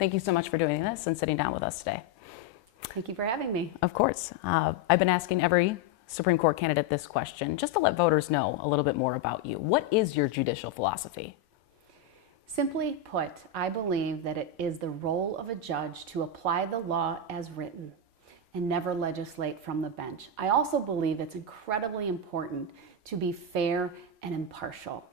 Thank you so much for doing this and sitting down with us today. Thank you for having me. Of course. I've been asking every Supreme Court candidate this question just to let voters know a little bit more about you. What is your judicial philosophy? Simply put, I believe that it is the role of a judge to apply the law as written and never legislate from the bench. I also believe it's incredibly important to be fair and impartial.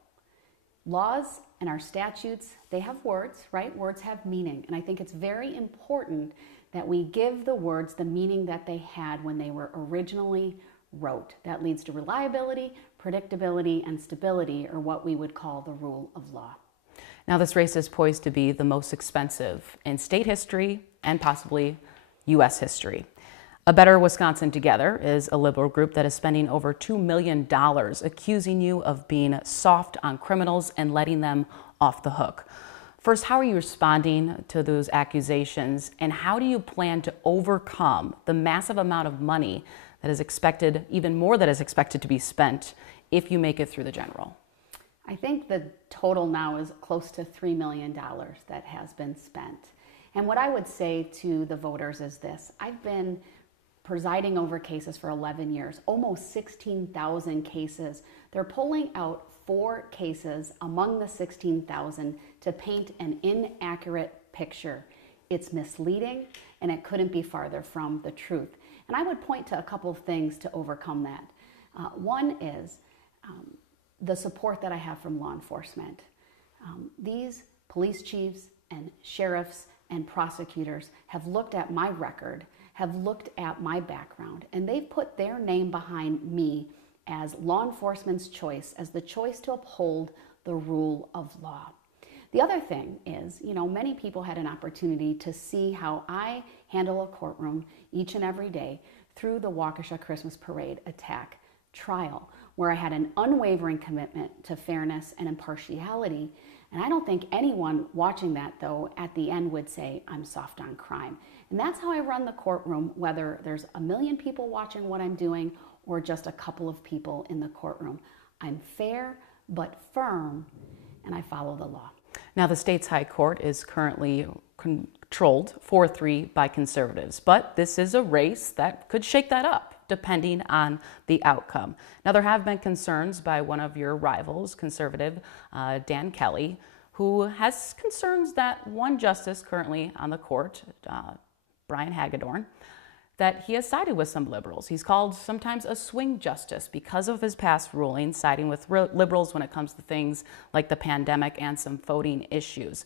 Laws and our statutes, they have words, right? Words have meaning. And I think it's very important that we give the words the meaning that they had when they were originally wrote. That leads to reliability, predictability, and stability, or what we would call the rule of law. Now, this race is poised to be the most expensive in state history and possibly U.S. history. A Better Wisconsin Together is a liberal group that is spending over $2 million accusing you of being soft on criminals and letting them off the hook. First, how are you responding to those accusations, and how do you plan to overcome the massive amount of money that is expected, even more that is expected to be spent if you make it through the general? I think the total now is close to $3 million that has been spent. And what I would say to the voters is this: I've been presiding over cases for 11 years, almost 16,000 cases. They're pulling out 4 cases among the 16,000 to paint an inaccurate picture. It's misleading, and it couldn't be farther from the truth. And I would point to a couple of things to overcome that. One is the support that I have from law enforcement. These police chiefs and sheriffs and prosecutors have looked at my record, have looked at my background, and they've put their name behind me as law enforcement's choice, as the choice to uphold the rule of law. The other thing is, many people had an opportunity to see how I handle a courtroom each and every day through the Waukesha Christmas Parade attack trial, where I had an unwavering commitment to fairness and impartiality. And I don't think anyone watching that, though, at the end would say I'm soft on crime. And that's how I run the courtroom, whether there's 1 million people watching what I'm doing or just a couple of people in the courtroom. I'm fair but firm, and I follow the law. Now, the state's high court is currently controlled 4-3 by conservatives, but this is a race that could shake that up depending on the outcome. Now, there have been concerns by one of your rivals, conservative Dan Kelly, who has concerns that one justice currently on the court, Brian Hagedorn, that he has sided with some liberals. He's called sometimes a swing justice because of his past rulings, siding with liberals when it comes to things like the pandemic and some voting issues.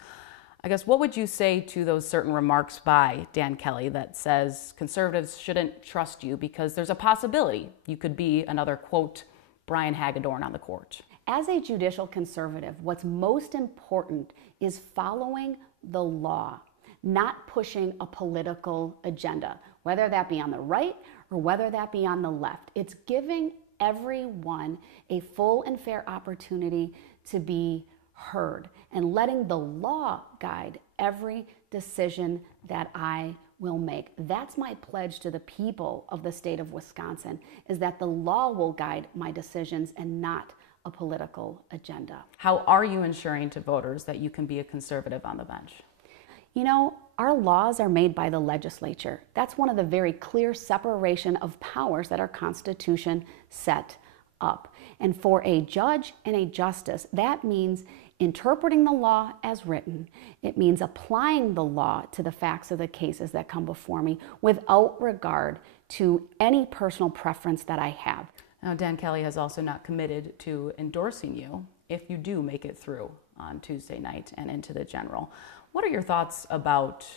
I guess, what would you say to those certain remarks by Dan Kelly that says conservatives shouldn't trust you because there's a possibility you could be another, quote, Brian Hagedorn on the court? As a judicial conservative, what's most important is following the law, not pushing a political agenda, whether that be on the right or whether that be on the left. It's giving everyone a full and fair opportunity to be heard and letting the law guide every decision that I will make. That's my pledge to the people of the state of Wisconsin, is that the law will guide my decisions and not a political agenda. How are you ensuring to voters that you can be a conservative on the bench? Our laws are made by the legislature. That's one of the very clear separation of powers that our Constitution set up. And for a judge and a justice, that means interpreting the law as written. It means applying the law to the facts of the cases that come before me without regard to any personal preference that I have. Now, Dan Kelly has also not committed to endorsing you if you do make it through on Tuesday night and into the general. What are your thoughts about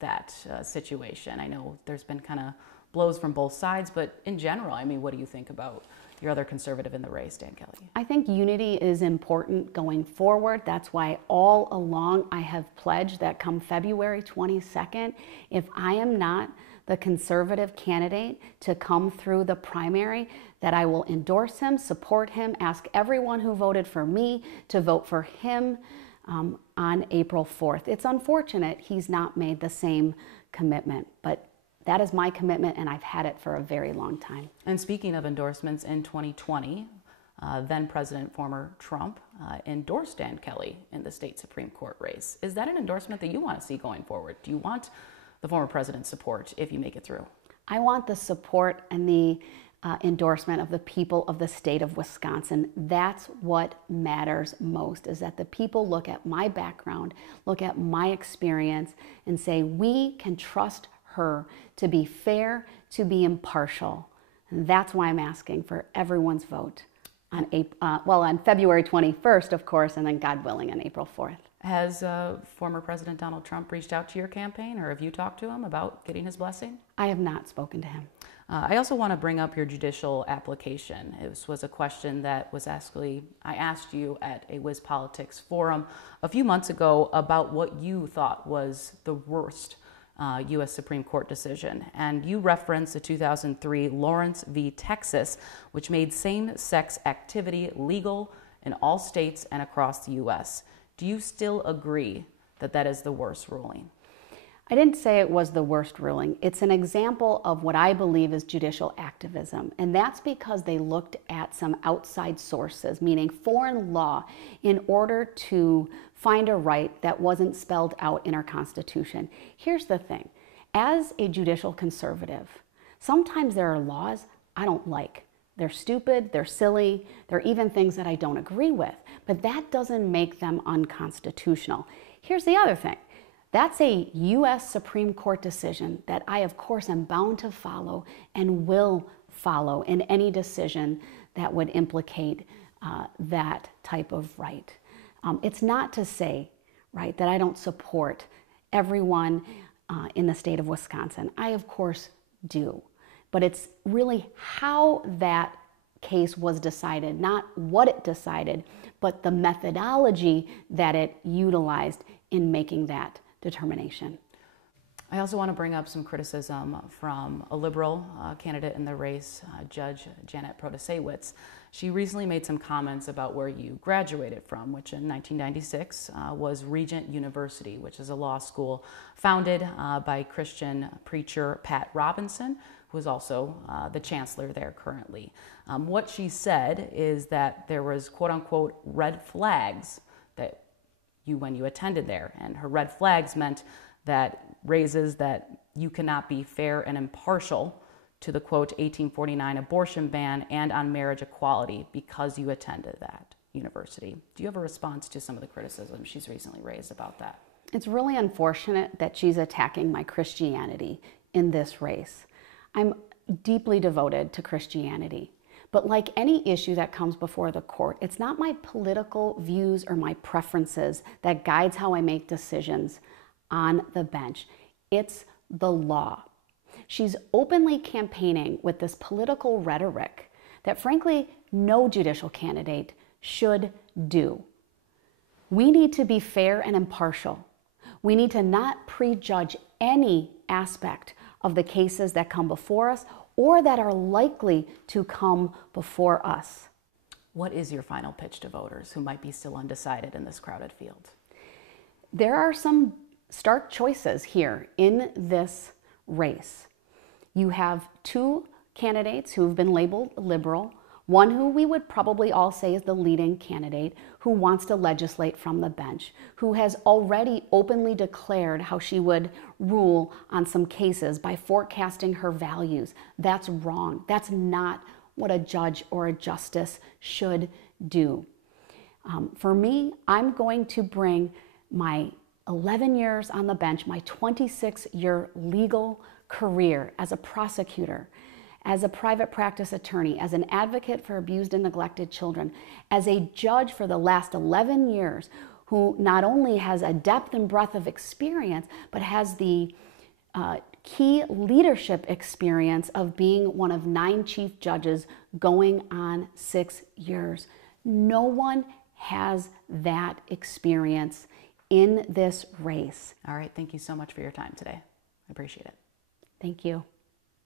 that situation? I know there's been kind of blows from both sides, but in general, what do you think about your other conservative in the race, Dan Kelly? I think unity is important going forward. That's why all along I have pledged that come February 22nd, if I am not the conservative candidate to come through the primary, that I will endorse him, support him, ask everyone who voted for me to vote for him on April 4th. It's unfortunate he's not made the same commitment, but that is my commitment, and I've had it for a very long time. And speaking of endorsements, in 2020, then President former Trump endorsed Dan Kelly in the state Supreme Court race. Is that an endorsement that you want to see going forward? Do you want the former president's support if you make it through? I want the support and the endorsement of the people of the state of Wisconsin. That's what matters most, is that the people look at my background, look at my experience, and say, we can trust her to be fair, to be impartial. And that's why I'm asking for everyone's vote on February 21st, of course, and then God willing on April 4th. Has former President Donald Trump reached out to your campaign, or have you talked to him about getting his blessing? I have not spoken to him. I also want to bring up your judicial application. It was a question that was I asked you at a Wiz Politics forum a few months ago about what you thought was the worst U.S. Supreme Court decision. And you referenced the 2003 Lawrence v. Texas, which made same-sex activity legal in all states and across the U.S. Do you still agree that that is the worst ruling? I didn't say it was the worst ruling. It's an example of what I believe is judicial activism. And that's because they looked at some outside sources, meaning foreign law, in order to find a right that wasn't spelled out in our Constitution. Here's the thing. As a judicial conservative, sometimes there are laws I don't like. They're stupid, they're silly, they're even things that I don't agree with. But that doesn't make them unconstitutional. Here's the other thing. That's a U.S. Supreme Court decision that I, of course, am bound to follow and will follow in any decision that would implicate that type of right. It's not to say, right, that I don't support everyone in the state of Wisconsin. I, of course, do. But it's really how that case was decided, not what it decided, but the methodology that it utilized in making that determination. I also want to bring up some criticism from a liberal candidate in the race, Judge Janet Protasewicz. She recently made some comments about where you graduated from, which in 1996 was Regent University, which is a law school founded by Christian preacher Pat Robinson, who is also the chancellor there currently. What she said is that there was quote unquote red flags that when you attended there, and her red flags meant that raises that you cannot be fair and impartial to the quote 1849 abortion ban and on marriage equality because you attended that university. Do you have a response to some of the criticism she's recently raised about that? It's really unfortunate that she's attacking my Christianity in this race. I'm deeply devoted to Christianity. But like any issue that comes before the court, it's not my political views or my preferences that guides how I make decisions on the bench. It's the law. She's openly campaigning with this political rhetoric that frankly no judicial candidate should do. We need to be fair and impartial. We need to not prejudge any aspect of the cases that come before us or that are likely to come before us. What is your final pitch to voters who might be still undecided in this crowded field? There are some stark choices here in this race. You have two candidates who have been labeled liberal, one who we would probably all say is the leading candidate, who wants to legislate from the bench, who has already openly declared how she would rule on some cases by forecasting her values. That's wrong. That's not what a judge or a justice should do. For me, I'm going to bring my 11 years on the bench, my 26-year legal career as a prosecutor, as a private practice attorney, as an advocate for abused and neglected children, as a judge for the last 11 years, who not only has a depth and breadth of experience, but has the key leadership experience of being one of 9 chief judges going on 6 years. No one has that experience in this race. All right, thank you so much for your time today. I appreciate it. Thank you.